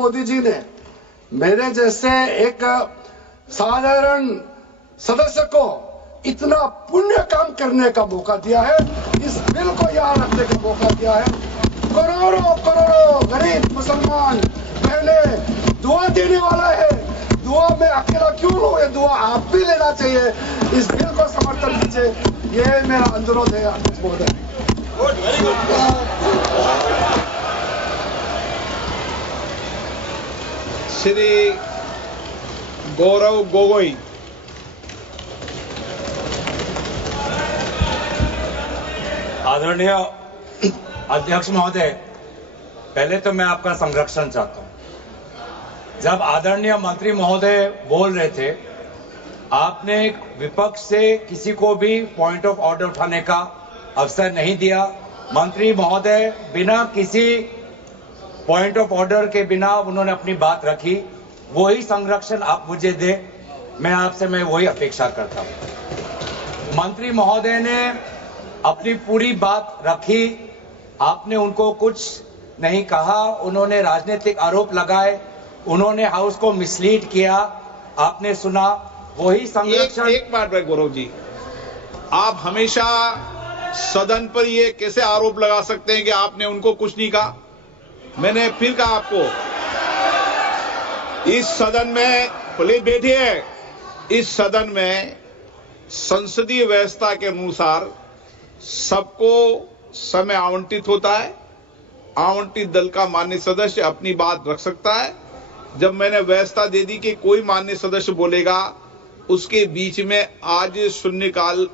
मोदी जी ने मेरे जैसे एक साधारण सदस्य को इतना पुण्य काम करने का मौका दिया है, इस बिल को यहाँ रखने का मौका दिया है। करोड़ों करोड़ों गरीब मुसलमान पहले दुआ देने वाला है, दुआ में अकेला क्यों लो, ये दुआ आप भी लेना चाहिए। इस बिल को समर्थन दीजिए, ये मेरा अनुरोध है अध्यक्ष महोदय। श्री गौरव गोगोई। आदरणीय अध्यक्ष महोदय, पहले तो मैं आपका संरक्षण चाहता हूं। जब आदरणीय मंत्री महोदय बोल रहे थे, आपने विपक्ष से किसी को भी पॉइंट ऑफ ऑर्डर उठाने का अवसर नहीं दिया। मंत्री महोदय बिना किसी पॉइंट ऑफ ऑर्डर के बिना उन्होंने अपनी बात रखी। वही संरक्षण आप मुझे दे, मैं वही अपेक्षा करता हूं। मंत्री महोदय ने अपनी पूरी बात रखी, आपने उनको कुछ नहीं कहा। उन्होंने राजनीतिक आरोप लगाए, उन्होंने हाउस को मिसलीड किया, आपने सुना। वही संरक्षण। एक बात है गौरव जी, आप हमेशा सदन पर ये कैसे आरोप लगा सकते हैं कि आपने उनको कुछ नहीं कहा। मैंने फिर कहा आपको, इस सदन में प्लीज बैठिए, इस सदन में संसदीय व्यवस्था के अनुसार सबको समय आवंटित होता है। आवंटित दल का माननीय सदस्य अपनी बात रख सकता है। जब मैंने व्यवस्था दे दी कि कोई माननीय सदस्य बोलेगा, उसके बीच में आज शून्यकाल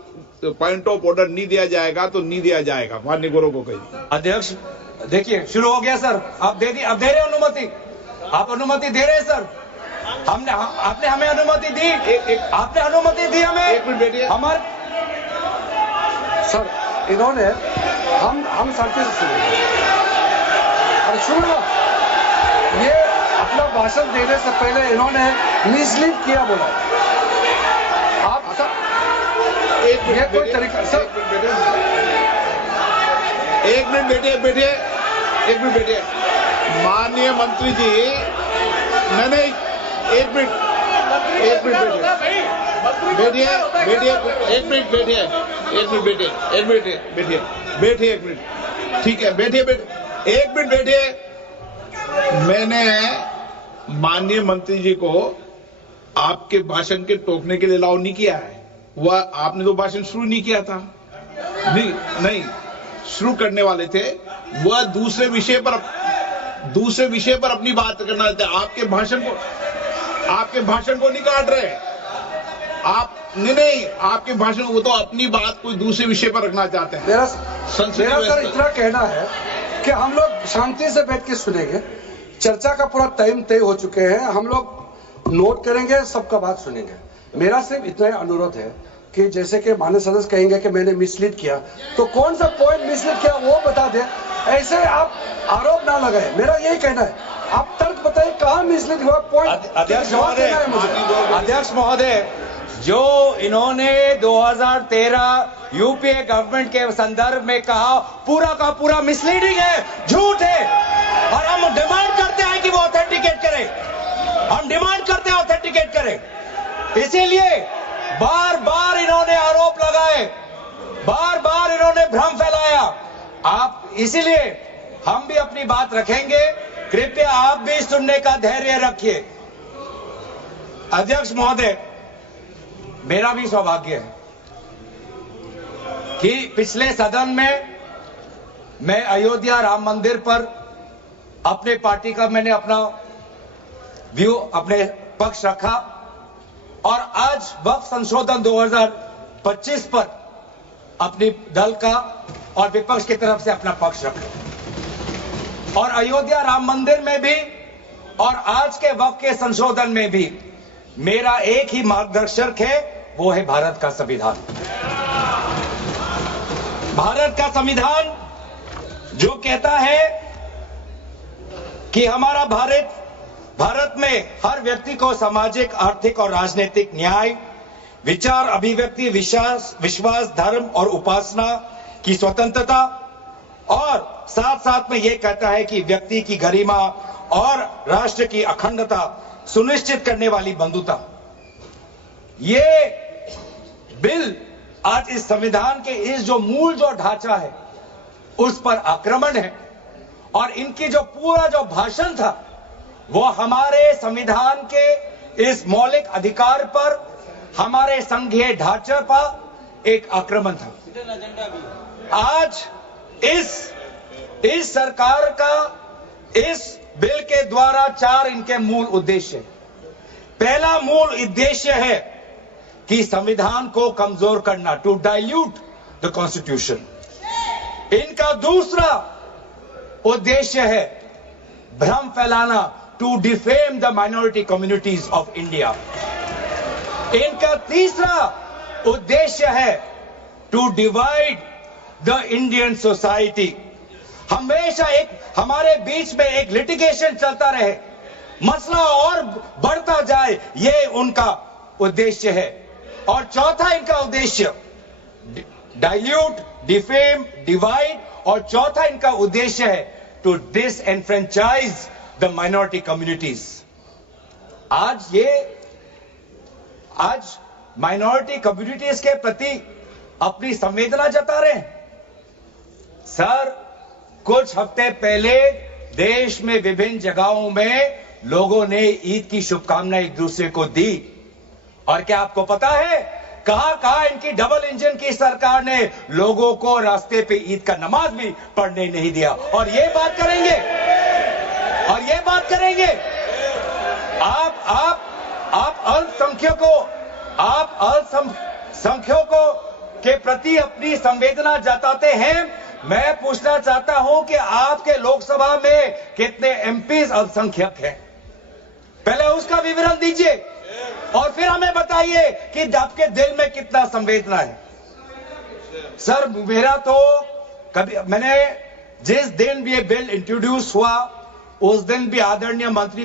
पॉइंट ऑफ ऑर्डर नहीं दिया जाएगा तो नहीं दिया जाएगा। माननीय गौरव को कहिए। अध्यक्ष देखिए, शुरू हो गया सर। आप दे रहे हैं अनुमति, आप अनुमति दे रहे हैं सर। आपने हमें अनुमति दी, आपने अनुमति दी हमें। एक मिनट बैठिए। हमारे सर इन्होंने हम शांति से सुनेंगे। अरे सुनो, ये अपना भाषण देने से पहले इन्होंने मिसलीड किया बोला। आप सर ये कोई तरीका सर। एक मिनट बैठिए, एक मिनट बैठिए। माननीय मंत्री जी, मैंने एक मिनट बैठिए, एक मिनट, ठीक है, बैठिए, एक मिनट बैठिए। मैंने माननीय मंत्री जी को आपके भाषण के टोकने के लिए अलाउ नहीं किया है। वह आपने तो भाषण शुरू नहीं किया था, नहीं शुरू करने वाले थे। वह दूसरे विषय पर अपनी बात करना चाहते। आपके भाषण को नहीं काट रहे आप। नहीं, आपके भाषण वो तो अपनी बात कोई दूसरे विषय पर रखना चाहते हैं। मेरा सर इतना कहना है कि हम लोग शांति से बैठ के सुनेंगे। चर्चा का पूरा टाइम तय हो चुके हैं, हम लोग नोट करेंगे, सबका बात सुनेंगे। मेरा सिर्फ इतना अनुरोध है कि जैसे कि माननीय सदस्य कहेंगे कि मैंने मिसलीड किया, तो कौन सा पॉइंट मिसलीड किया वो बता दे। ऐसे आप आरोप ना लगाए, मेरा यही कहना है। आप तर्क बताइए कहाँ मिसलीड हुआ पॉइंट। अध्यक्ष महोदय, जो इन्होंने 2013 यूपीए गवर्नमेंट के संदर्भ में कहा, पूरा का पूरा मिसलीडिंग है, झूठ है। और हम डिमांड करते हैं कि वो ऑथेंटिकेट करे, हम डिमांड करते हैं ऑथेंटिकेट करे। इसीलिए बार बार इन्होंने आरोप लगाए, बार बार इन्होंने भ्रम फैलाया। आप इसीलिए हम भी अपनी बात रखेंगे, कृपया आप भी सुनने का धैर्य रखिए। अध्यक्ष महोदय, मेरा भी सौभाग्य है कि पिछले सदन में मैं अयोध्या राम मंदिर पर अपने पार्टी का मैंने अपना व्यू, अपने पक्ष रखा, और आज वक्फ संशोधन 2025 पर अपनी दल का और विपक्ष की तरफ से अपना पक्ष रखा। और अयोध्या राम मंदिर में भी और आज के वक्फ के संशोधन में भी मेरा एक ही मार्गदर्शक है, वो है भारत का संविधान। भारत का संविधान जो कहता है कि हमारा भारत में हर व्यक्ति को सामाजिक, आर्थिक और राजनीतिक न्याय, विचार, अभिव्यक्ति, विश्वास, धर्म और उपासना की स्वतंत्रता, और साथ साथ में यह कहता है कि व्यक्ति की गरिमा और राष्ट्र की अखंडता सुनिश्चित करने वाली बंधुता। ये बिल आज इस संविधान के इस जो मूल जो ढांचा है उस पर आक्रमण है, और इनकी जो पूरा जो भाषण था वो हमारे संविधान के इस मौलिक अधिकार पर, हमारे संघीय ढांचे पर एक आक्रमण था। आज इस सरकार का इस बिल के द्वारा 4 इनके मूल उद्देश्य। पहला मूल उद्देश्य है कि संविधान को कमजोर करना, टू डाइल्यूट द कॉन्स्टिट्यूशन। इनका दूसरा उद्देश्य है भ्रम फैलाना, to defame the minority communities of India. इनका तीसरा उद्देश्य है to divide the Indian society. हमेशा एक हमारे बीच में एक लिटिगेशन चलता रहे, मसला और बढ़ता जाए, ये उनका उद्देश्य है। और चौथा इनका उद्देश्य डाइल्यूट, डिफेम, डिवाइड, और चौथा इनका उद्देश्य है to disenfranchise the minority communities. आज माइनॉरिटी कम्युनिटीज के प्रति अपनी संवेदना जता रहे हैं। सर, कुछ हफ्ते पहले देश में विभिन्न जगहों में लोगों ने ईद की शुभकामनाएं एक दूसरे को दी, और क्या आपको पता है कहां इनकी डबल इंजन की सरकार ने लोगों को रास्ते पे ईद का नमाज भी पढ़ने नहीं दिया। और ये बात करेंगे आप अल्पसंख्यकों के प्रति अपनी संवेदना जताते हैं। मैं पूछना चाहता हूं कि आपके लोकसभा में कितने एमपीज अल्पसंख्यक हैं? पहले उसका विवरण दीजिए और फिर हमें बताइए कि आपके दिल में कितना संवेदना है। सर, मेरा तो मैंने जिस दिन भी ये बिल इंट्रोड्यूस हुआ उस दिन भी आदरणीय मंत्री को